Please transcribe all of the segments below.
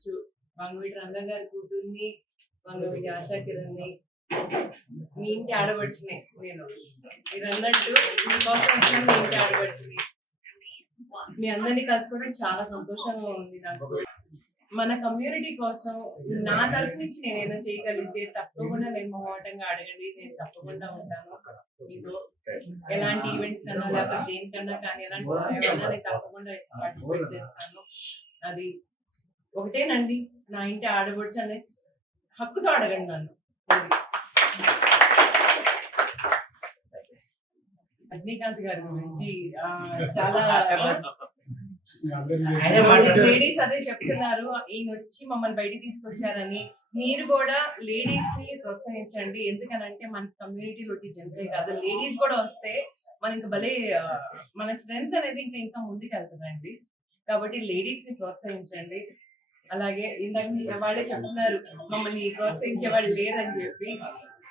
కావచ్చు, వంగవీటి రంగా గారి కూతుర్ని, వంగవీటి ఆశా కిరణ్‌ని, మీ ఇంటి ఆడపడుచుని నేను. మీరన్నట్టు మీకోసం వచ్చాను, మీ ఇంటి ఆడపడుచుని. మీ అందరినీ కలుసుకోవడం చాలా సంతోషంగా ఉంది నాకు. మన కమ్యూనిటీ కోసం నా తరపు నుంచి నేనేమైనా చేయగలిగితే తప్పకుండా నేను మొహమాటంగా అడగండి, నేను తప్పకుండా ఉంటాను మీతో. ఎలాంటి ఈవెంట్స్ కన్నా లేకపోతే దేనికన్నా కానీ ఎలాంటి సహాయమైనా నేను తప్పకుండా పార్టిసిపేట్ చేస్తాను. అది ఒకటేనండి, నా ఇంటి ఆడపడుచు అనే హక్కుతో అడగండి నన్ను. రజనీకాంత్ గారి గురించి చాలా లేడీస్ అదే చెప్తున్నారు, ఈయన వచ్చి మమ్మల్ని బయటికి తీసుకొచ్చారని. మీరు కూడా లేడీస్ ని ప్రోత్సహించండి, ఎందుకనంటే మన కమ్యూనిటీలో జెంట్సే కాదు, లేడీస్ కూడా వస్తే మనకి భలే మన స్ట్రెంత్ అనేది ఇంకా ముందుకు వెళ్తుందండి. కాబట్టి లేడీస్ ని ప్రోత్సహించండి. అలాగే ఇందాక వాళ్ళే చెప్తున్నారు మమ్మల్ని ప్రోత్సహించే వాళ్ళు లేరని చెప్పి.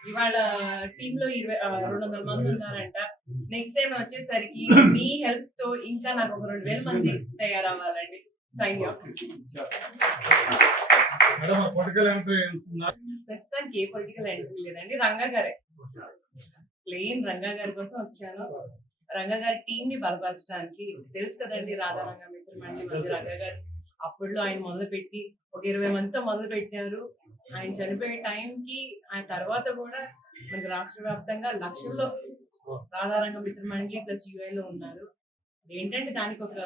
ఇవాళ టీమ్ లో 200 మంది ఉన్నారంట. నెక్స్ట్ టైం వచ్చేసరికి మీ హెల్ప్ తో ఇంకా నాకు ఒక 2000 మంది తయారవ్వాలండి. సైన్యం. ప్రస్తుతానికి ఏ పొలిటికల్ ఎంట్రీ లేదండి, రంగా గారే. ప్లెయిన్ రంగా గారి కోసం వచ్చాను. రంగా గారి టీం ని బలపరచడానికి. తెలుసు కదండి, రాధారంగ మిత్రమండలి మంది రంగా గారు అప్పట్లో ఆయన మొదలుపెట్టి ఒక 20 మందితో మొదలు పెట్టారు. ఆయన చనిపోయే టైంకి ఆయన తర్వాత కూడా మనకి రాష్ట్ర వ్యాప్తంగా లక్షల్లో రాధారంగ మిత్రమండలి ప్లస్ యుఐలో ఉన్నారు. ఏంటంటే దానికి ఒక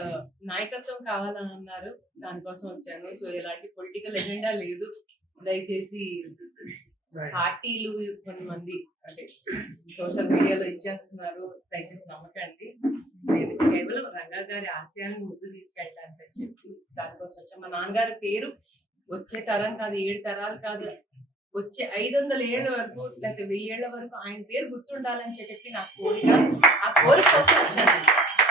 నాయకత్వం కావాలని అన్నారు, దానికోసం వచ్చాను. సో ఎలాంటి పొలిటికల్ ఎజెండా లేదు. దయచేసి పార్టీలు కొంతమంది అంటే సోషల్ మీడియాలో ఇచ్చేస్తున్నారు, దయచేసి నమ్మకండి. నేను కేవలం రంగా గారి ఆశయాలను ముందు తీసుకెళ్ళడానికి అని చెప్పి దానికోసం వచ్చాను. మా నాన్నగారి పేరు వచ్చే తరం కాదు, 7 తరాలు కాదు, వచ్చే 500 ఏళ్ల వరకు లేకపోతే 1000 ఏళ్ల వరకు ఆయన పేరు గుర్తుండాలని చెప్పి నా కోరిక. ఆ కోరిక కోసం వచ్చాను.